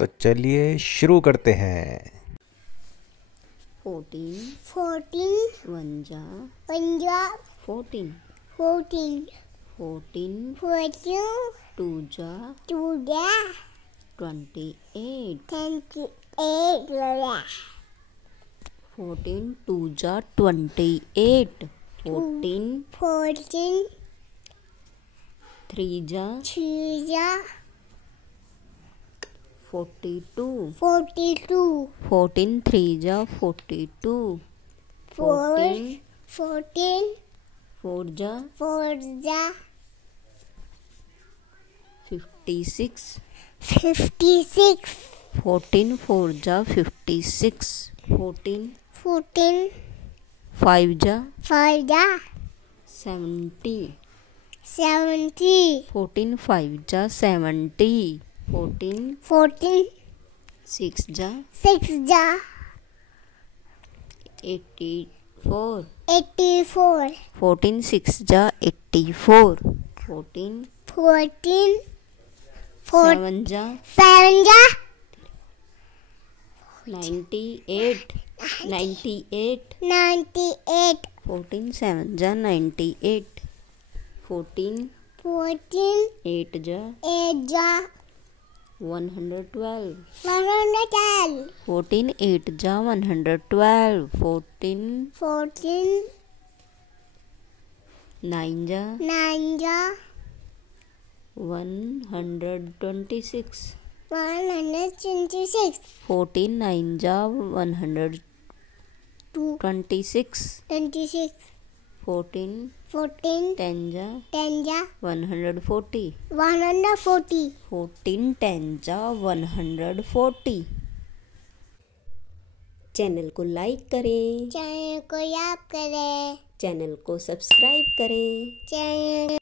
तो चलिए शुरू करते हैं। 14 वन जा 14 टू जा 28 14 टू जा 28 14 थ्री जा 42 14 थ्री जा 42 14 फोर जा 56 14 फोर जा 56 14 फाइव जा 70 14 फाइव जा 70 14 सिक्स जा 84 14 सिक्स जा 84 14 सेवन जा 98 14 सेवन जा 98 14 8 जा 112 14 8 जा 112 14 9 जा 126 14 9 जा 126 14 10 जा 140 14 10 जा 140। चैनल को लाइक करें, चैनल को सब्सक्राइब करें, चैनल को सब्सक्राइब करें।